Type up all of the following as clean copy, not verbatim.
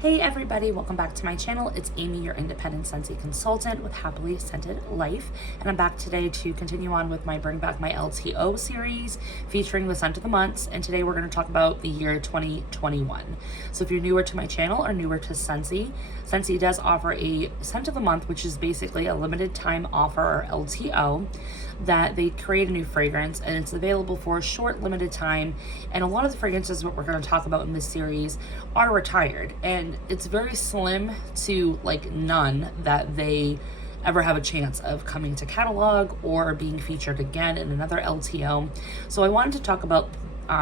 Hey everybody, welcome back to my channel. It's Amy, your independent Scentsy consultant with Happily Scented Life, and I'm back today to continue on with my Bring Back My LTO series featuring the scent of the months, and today we're going to talk about the year 2021. So if you're newer to my channel or newer to Scentsy, Scentsy does offer a scent of the month, which is basically a limited time offer, or LTO, that they create a new fragrance and it's available for a short limited time, and a lot of the fragrances what we're going to talk about in this series are retired, and it's very slim to like none that they ever have a chance of coming to catalog or being featured again in another LTO. So I wanted to talk about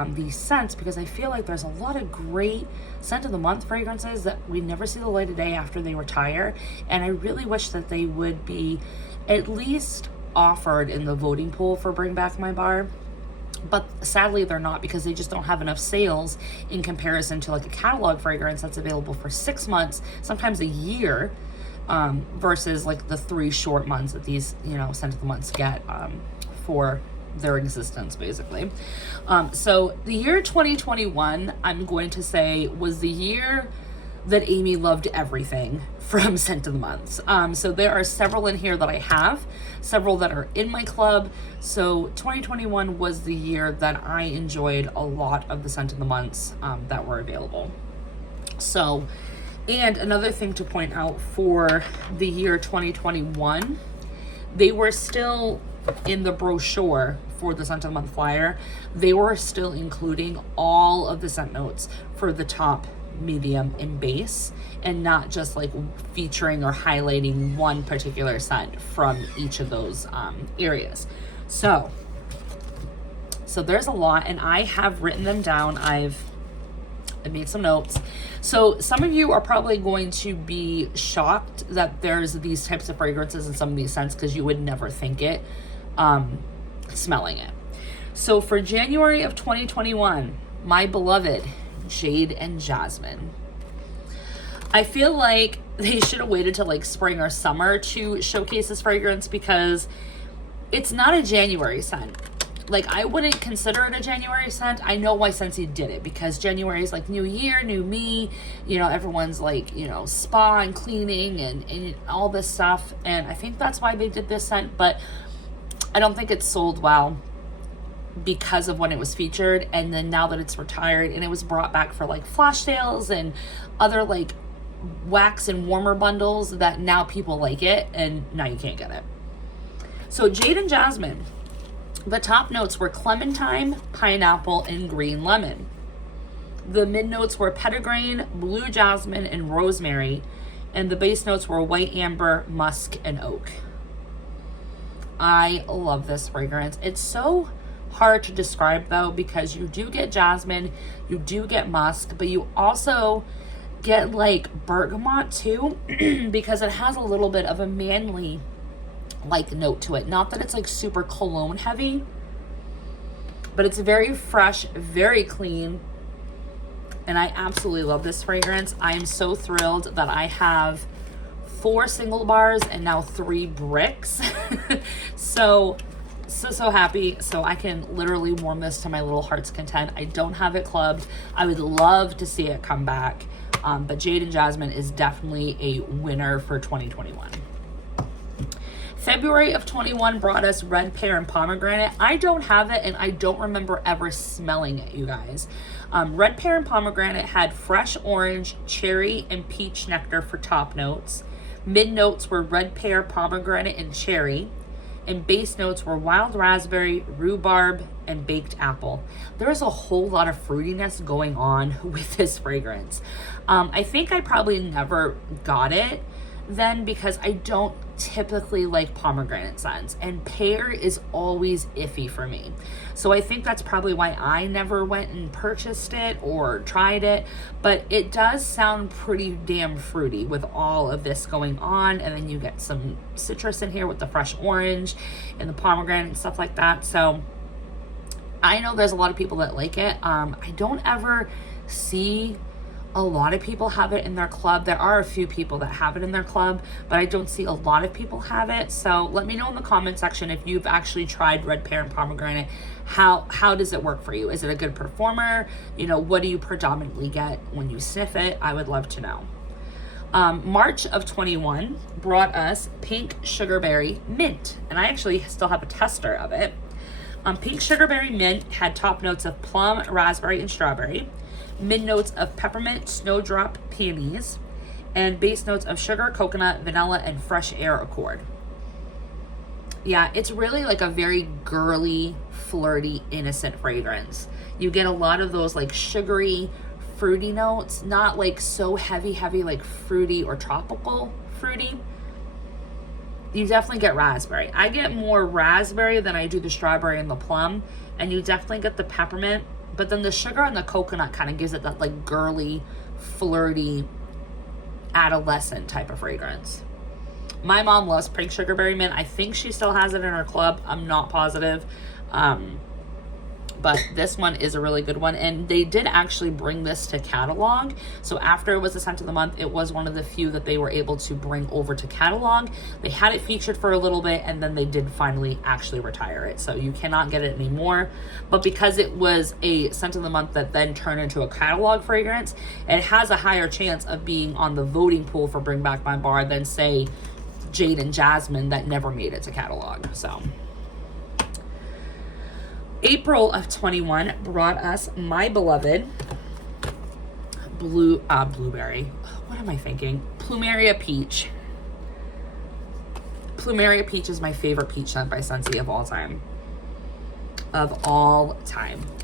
these scents because I feel like there's a lot of great scent of the month fragrances that we never see the light of day after they retire, and I really wish that they would be at least offered in the voting pool for Bring Back My Bar, but sadly they're not, because they just don't have enough sales in comparison to like a catalog fragrance that's available for 6 months, sometimes a year, versus like the 3 short months that these, scent of the months get for their existence, basically. So the year 2021, I'm going to say, was the year that Amy loved everything from scent of the months. So there are several in here that I have, several that are in my club. So 2021 was the year that I enjoyed a lot of the scent of the months that were available. So, and another thing to point out for the year 2021, they were still in the brochure for the scent of the month flyer. They were still including all of the scent notes for the top, medium, and base, and not just like featuring or highlighting one particular scent from each of those areas. So there's a lot, and I have written them down. I made some notes. So some of you are probably going to be shocked that there's these types of fragrances in some of these scents, because you would never think it smelling it. So for January of 2021, my beloved Jaden Jasmine. I feel like they should have waited till like spring or summer to showcase this fragrance, because it's not a January scent. Like, I wouldn't consider it a January scent. I know why Scentsy did it, because January is like new year, new me. Everyone's like, spa and cleaning and all this stuff. And I think that's why they did this scent, but I don't think it's sold well because of when it was featured, and then now that it's retired and it was brought back for like flash sales and other like wax and warmer bundles, that now people like it and now you can't get it. So Jaden Jasmine, the top notes were clementine, pineapple, and green lemon. The mid notes were petitgrain, blue jasmine, and rosemary, and the base notes were white amber, musk, and oak. I love this fragrance. It's so hard to describe though, because you do get jasmine, you do get musk, but you also get like bergamot too, because it has a little bit of a manly like note to it. Not that it's like super cologne heavy, but it's very fresh, very clean, and I absolutely love this fragrance. I am so thrilled that I have 4 single bars and now 3 bricks. so happy. So I can literally warm this to my little heart's content. I don't have it clubbed. I would love to see it come back, but Jaden Jasmine is definitely a winner for 2021. February of 21 brought us Red Pear and Pomegranate. I don't have it, and I don't remember ever smelling it, you guys. Red Pear and Pomegranate had fresh orange, cherry, and peach nectar for top notes. Mid notes were red pear, pomegranate, and cherry. And base notes were wild raspberry, rhubarb, and baked apple. There's a whole lot of fruitiness going on with this fragrance. I think I probably never got it then, because I don't typically like pomegranate scents, and pear is always iffy for me. So I think that's probably why I never went and purchased it or tried it, but it does sound pretty damn fruity with all of this going on, and then you get some citrus in here with the fresh orange and the pomegranate and stuff like that. So I know there's a lot of people that like it. I don't ever see a lot of people have it in their club. There are a few people that have it in their club, but I don't see a lot of people have it. So let me know in the comment section if you've actually tried red pear and pomegranate. How does it work for you? Is it a good performer? You know, what do you predominantly get when you sniff it? I would love to know. March of 21 brought us Pink Sugarberry Mint, and I actually still have a tester of it. Pink Sugarberry Mint had top notes of plum, raspberry, and strawberry, mid notes of peppermint, snowdrop, peonies, and base notes of sugar, coconut, vanilla, and fresh air accord. Yeah, it's really like a very girly, flirty, innocent fragrance. You get a lot of those like sugary, fruity notes, not like so heavy like fruity or tropical fruity. You definitely get raspberry. I get more raspberry than I do the strawberry and the plum, and you definitely get the peppermint, but then the sugar and the coconut kind of gives it that like girly, flirty, adolescent type of fragrance. My mom loves Pink Sugarberry Mint. I think she still has it in her club. I'm not positive. But this one is a really good one, and they did actually bring this to catalog. So after it was the scent of the month, it was one of the few that they were able to bring over to catalog. They had it featured for a little bit, and then they did finally actually retire it. So you cannot get it anymore. But because it was a scent of the month that then turned into a catalog fragrance, it has a higher chance of being on the voting pool for Bring Back My Bar than, say, Jaden Jasmine that never made it to catalog. So April of 21 brought us my beloved blueberry. What am I thinking? Plumeria Peach. Plumeria Peach is my favorite peach scent by Scentsy of all time.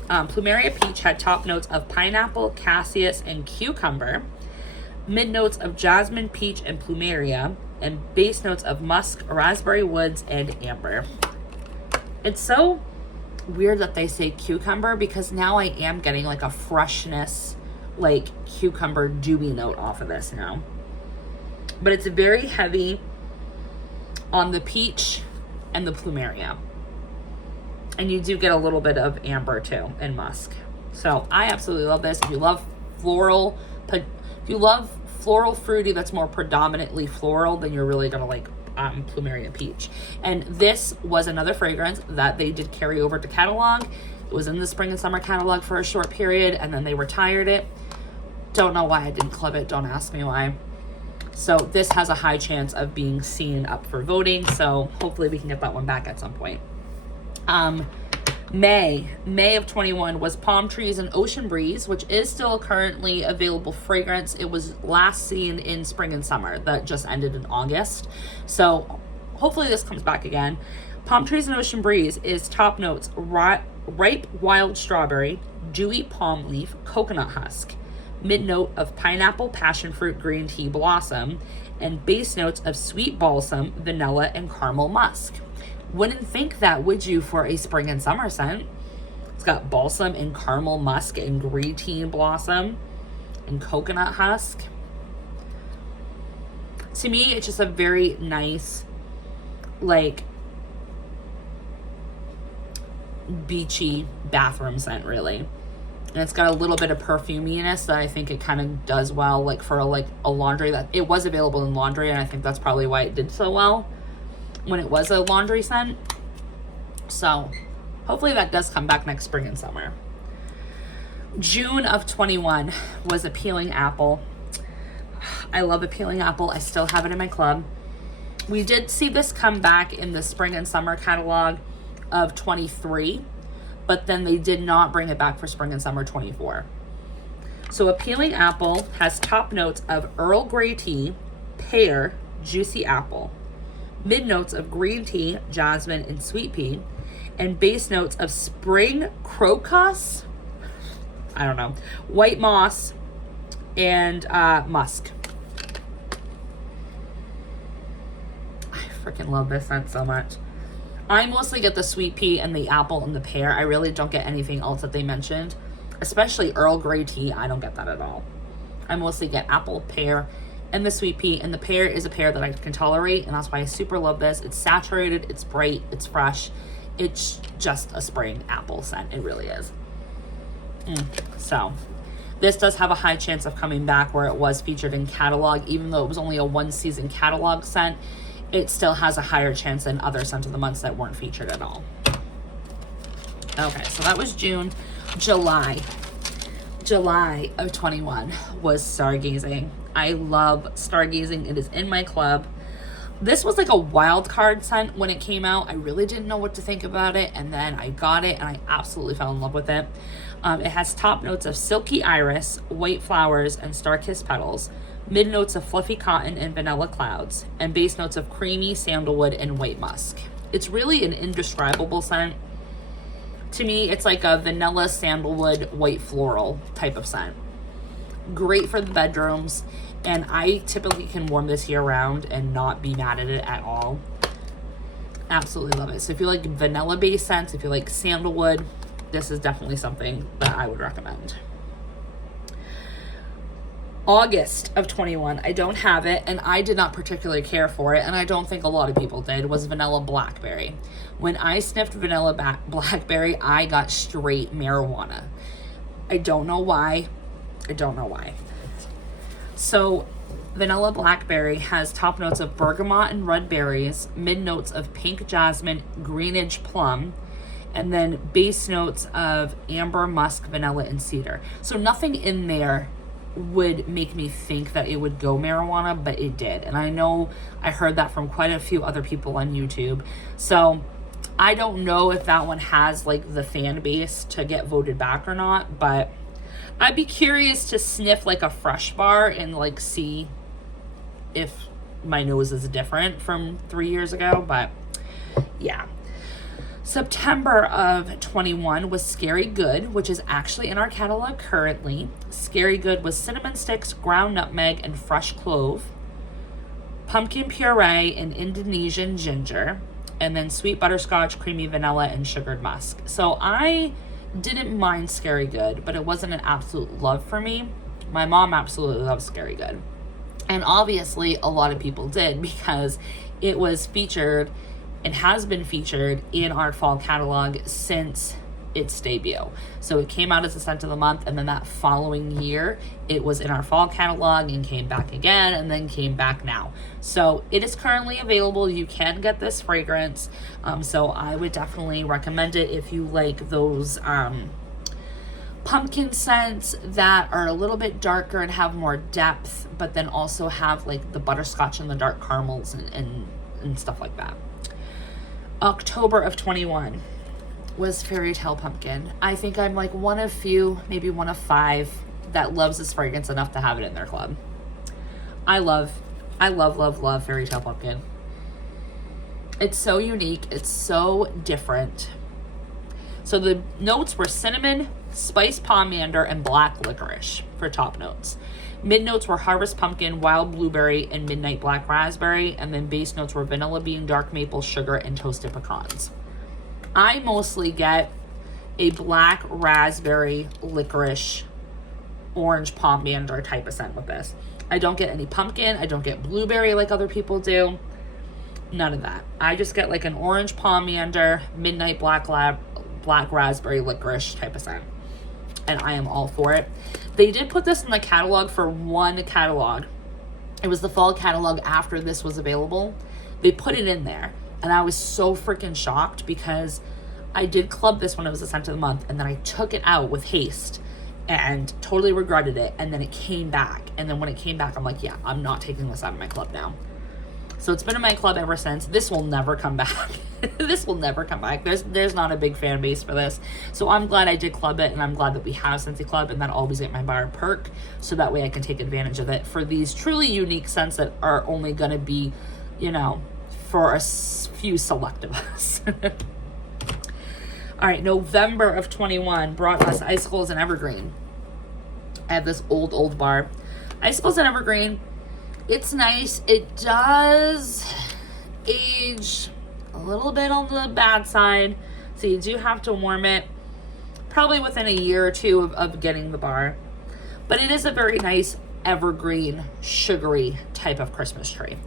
Plumeria Peach had top notes of pineapple, cassis, and cucumber, mid notes of jasmine, peach, and plumeria, and base notes of musk, raspberry woods, and amber. It's so weird that they say cucumber, because now I am getting like a freshness, like cucumber dewy note off of this now. But it's very heavy on the peach and the plumeria. And you do get a little bit of amber too and musk. So I absolutely love this. If you love floral fruity that's more predominantly floral, then you're really gonna like Plumeria Peach. And this was another fragrance that they did carry over to catalog. It was in the spring and summer catalog for a short period, and then they retired it. Don't know why I didn't club it. Don't ask me why. So this has a high chance of being seen up for voting. So hopefully we can get that one back at some point. May of 21 was Palm Trees and Ocean Breeze, which is still currently available fragrance. It was last seen in spring and summer. That just ended in August. So hopefully this comes back again. Palm Trees and Ocean Breeze is top notes ripe wild strawberry, dewy palm leaf, coconut husk, mid note of pineapple, passion fruit, green tea blossom, and base notes of sweet balsam, vanilla, and caramel musk. Wouldn't think that, would you, for a spring and summer scent? It's got balsam and caramel musk and green tea blossom and coconut husk. To me, it's just a very nice, like, beachy bathroom scent, really. And it's got a little bit of perfuminess that I think it kind of does well, like for a laundry. That it was available in laundry, and I think that's probably why it did so well when it was a laundry scent. So hopefully that does come back next spring and summer. June of 21 was Appealing Apple. I love Appealing Apple. I still have it in my club. We did see this come back in the spring and summer catalog of 23, but then they did not bring it back for spring and summer 24. So Appealing Apple has top notes of Earl Grey tea, pear, juicy apple, mid notes of green tea, jasmine, and sweet pea, and base notes of spring crocus, I don't know, white moss, and musk. I freaking love this scent so much. I mostly get the sweet pea and the apple and the pear. I really don't get anything else that they mentioned, especially Earl Grey tea. I don't get that at all. I mostly get apple, pear, and the sweet pea, and the pear is a pear that I can tolerate, and that's why I super love this. It's saturated, it's bright, it's fresh. It's just a spring apple scent. It really is. So This does have a high chance of coming back where it was featured in catalog. Even though it was only a 1-season catalog scent, it still has a higher chance than other scent of the months that weren't featured at all. Okay, so that was June. July of 21 was Stargazing. I love Stargazing. It is in my club. This was like a wild card scent when it came out. I really didn't know what to think about it, and then I got it and I absolutely fell in love with it. It has top notes of silky iris, white flowers, and star-kissed petals, mid notes of fluffy cotton and vanilla clouds, and base notes of creamy sandalwood and white musk. It's really an indescribable scent. To me, it's like a vanilla sandalwood white floral type of scent. Great for the bedrooms, and I typically can warm this year round and not be mad at it at all. Absolutely love it. So if you like vanilla based scents, if you like sandalwood, this is definitely something that I would recommend. August of 21, I don't have it, and I did not particularly care for it, and I don't think a lot of people did, was Vanilla Blackberry. When I sniffed Vanilla Blackberry, I got straight marijuana. I don't know why. So Vanilla Blackberry has top notes of bergamot and red berries, mid notes of pink jasmine, greenage plum, and then base notes of amber, musk, vanilla, and cedar. So nothing in there would make me think that it would go marijuana, but it did. And I know I heard that from quite a few other people on YouTube. So I don't know if that one has like the fan base to get voted back or not, but I'd be curious to sniff like a fresh bar and like see if my nose is different from 3 years ago. But yeah. September of 21 was Scary Good, which is actually in our catalog currently. Scary Good was cinnamon sticks, ground nutmeg, and fresh clove, pumpkin puree and Indonesian ginger, and then sweet butterscotch, creamy vanilla, and sugared musk. So I didn't mind Scary Good, but it wasn't an absolute love for me. My mom absolutely loves Scary Good. And obviously a lot of people did, because it was featured and has been featured in our fall catalog since its debut. So it came out as a scent of the month, and then that following year it was in our fall catalog and came back again, and then came back now. So it is currently available. You can get this fragrance. So I would definitely recommend it if you like those pumpkin scents that are a little bit darker and have more depth, but then also have like the butterscotch and the dark caramels and stuff like that. October of 21 was Fairy Tale Pumpkin. I think I'm like one of few, maybe one of 5 that loves this fragrance enough to have it in their club. I love Fairy Tale Pumpkin. It's so unique. It's so different. So the notes were cinnamon, spiced pomander, and black licorice for top notes. Mid notes were harvest pumpkin, wild blueberry, and midnight black raspberry. And then base notes were vanilla bean, dark maple, sugar, and toasted pecans. I mostly get a black raspberry, licorice, orange pomander type of scent with this. I don't get any pumpkin. I don't get blueberry like other people do. None of that. I just get like an orange pomander, midnight black raspberry, licorice type of scent. And I am all for it. They did put this in the catalog for one catalog. It was the fall catalog after this was available. They put it in there. And I was so freaking shocked, because I did club this when it was a scent of the month, and then I took it out with haste and totally regretted it. And then it came back. And then when it came back, I'm like, yeah, I'm not taking this out of my club now. So it's been in my club ever since. This will never come back. This will never come back. There's not a big fan base for this. So I'm glad I did club it, and I'm glad that we have Scentsy Club, and that always get my bar perk, so that way I can take advantage of it for these truly unique scents that are only going to be, you know, for a few select of us. All right, November of 21 brought us Icicles and Evergreen. I have this old bar. Icicles and Evergreen. It's nice. It does age a little bit on the bad side, so you do have to warm it probably within a year or two of getting the bar. But it is a very nice evergreen, sugary type of Christmas tree.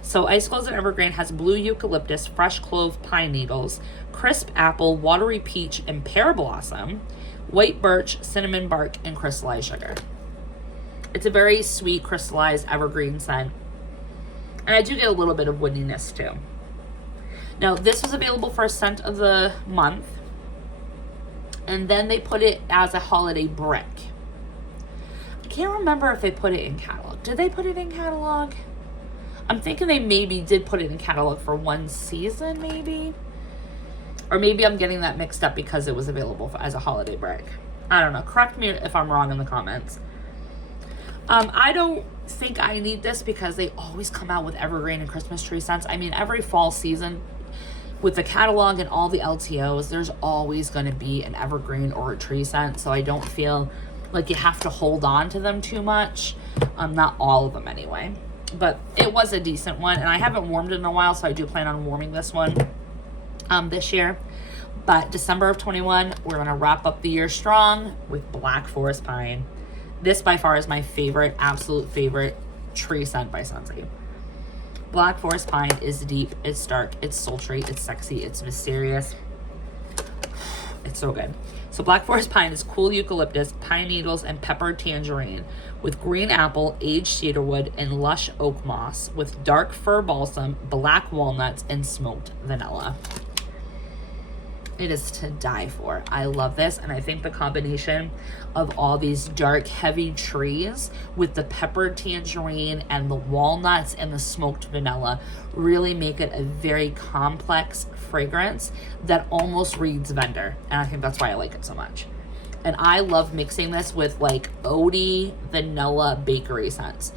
So Icicles and Evergreen has blue eucalyptus, fresh clove, pine needles, crisp apple, watery peach, and pear blossom, white birch, cinnamon bark, and crystallized sugar. It's a very sweet, crystallized evergreen scent. And I do get a little bit of woodiness too. Now, this was available for a scent of the month. And then they put it as a holiday brick. I can't remember if they put it in catalog. Did they put it in catalog? I'm thinking they maybe did put it in catalog for one season, maybe. Or maybe I'm getting that mixed up because it was available as a holiday brick. I don't know. Correct me if I'm wrong in the comments. I don't think I need this because they always come out with evergreen and Christmas tree scents. I mean, every fall season with the catalog and all the LTOs, there's always going to be an evergreen or a tree scent. So I don't feel like you have to hold on to them too much. Not all of them anyway. But it was a decent one. And I haven't warmed it in a while, so I do plan on warming this one this year. But December of 21, we're going to wrap up the year strong with Black Forest Pine. This by far is my favorite, absolute favorite tree scent by Scentsy. Black Forest Pine is deep, it's dark, it's sultry, it's sexy, it's mysterious. It's so good. So Black Forest Pine is cool eucalyptus, pine needles, and peppered tangerine with green apple, aged cedarwood, and lush oak moss with dark fir balsam, black walnuts, and smoked vanilla. It is to die for. I love this, and I think the combination of all these dark, heavy trees with the peppered tangerine and the walnuts and the smoked vanilla really make it a very complex fragrance that almost reads Vendor, and I think that's why I like it so much. And I love mixing this with like oaty vanilla bakery scents,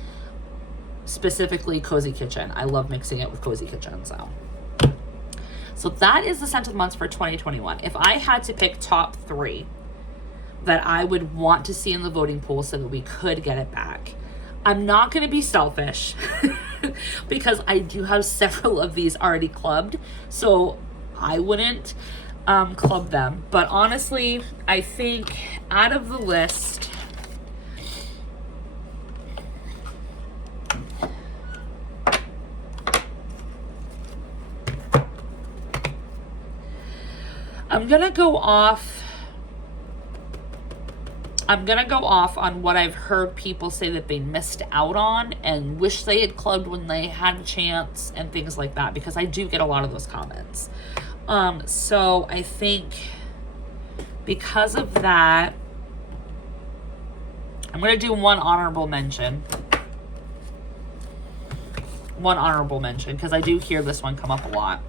specifically Cozy Kitchen. I love mixing it with Cozy Kitchen, So that is the scent of the month for 2021. If I had to pick top 3 that I would want to see in the voting pool so that we could get it back, I'm not going to be selfish because I do have several of these already clubbed, so I wouldn't club them. But honestly, I think out of the list, I'm gonna go off on what I've heard people say that they missed out on and wish they had clubbed when they had a chance and things like that, because I do get a lot of those comments. So I think because of that, I'm gonna do one honorable mention because I do hear this one come up a lot.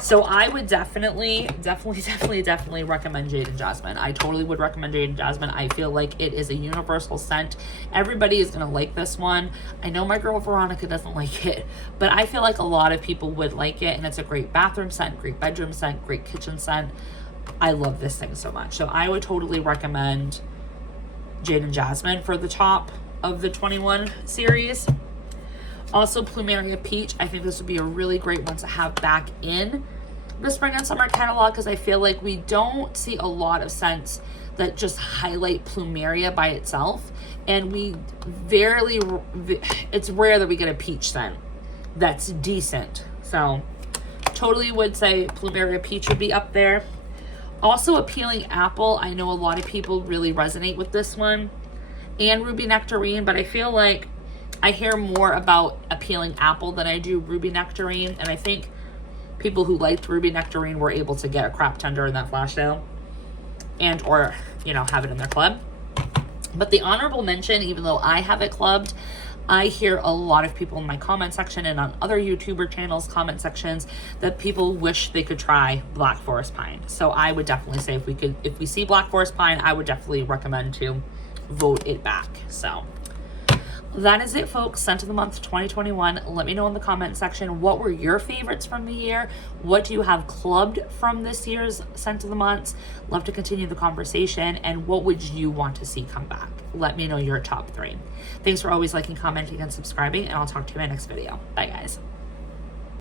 So I would definitely recommend Jaden Jasmine. I totally would recommend Jaden Jasmine. I feel like it is a universal scent. Everybody is going to like this one. I know my girl Veronica doesn't like it, but I feel like a lot of people would like it, and it's a great bathroom scent, great bedroom scent, great kitchen scent. I love this thing so much. So I would totally recommend Jaden Jasmine for the top of the 21 series. Also, Plumeria Peach. I think this would be a really great one to have back in the spring and summer catalog, because I feel like we don't see a lot of scents that just highlight Plumeria by itself, and it's rare that we get a peach scent that's decent. So totally would say Plumeria Peach would be up there. Also, Appealing Apple. I know a lot of people really resonate with this one, and Ruby Nectarine, but I feel like I hear more about Appealing Apple than I do Ruby Nectarine, and I think people who liked Ruby Nectarine were able to get a crap tender in that flash sale and or, have it in their club. But the honorable mention, even though I have it clubbed, I hear a lot of people in my comment section and on other YouTuber channels comment sections that people wish they could try Black Forest Pine. So I would definitely say if we see Black Forest Pine, I would definitely recommend to vote it back. So that is it, folks. Scent of the month 2021. Let me know in the comment section, what were your favorites from the year? What do you have clubbed from this year's scent of the months? Love to continue the conversation. And what would you want to see come back? Let me know your top 3. Thanks for always liking, commenting, and subscribing, and I'll talk to you in my next video. Bye, guys.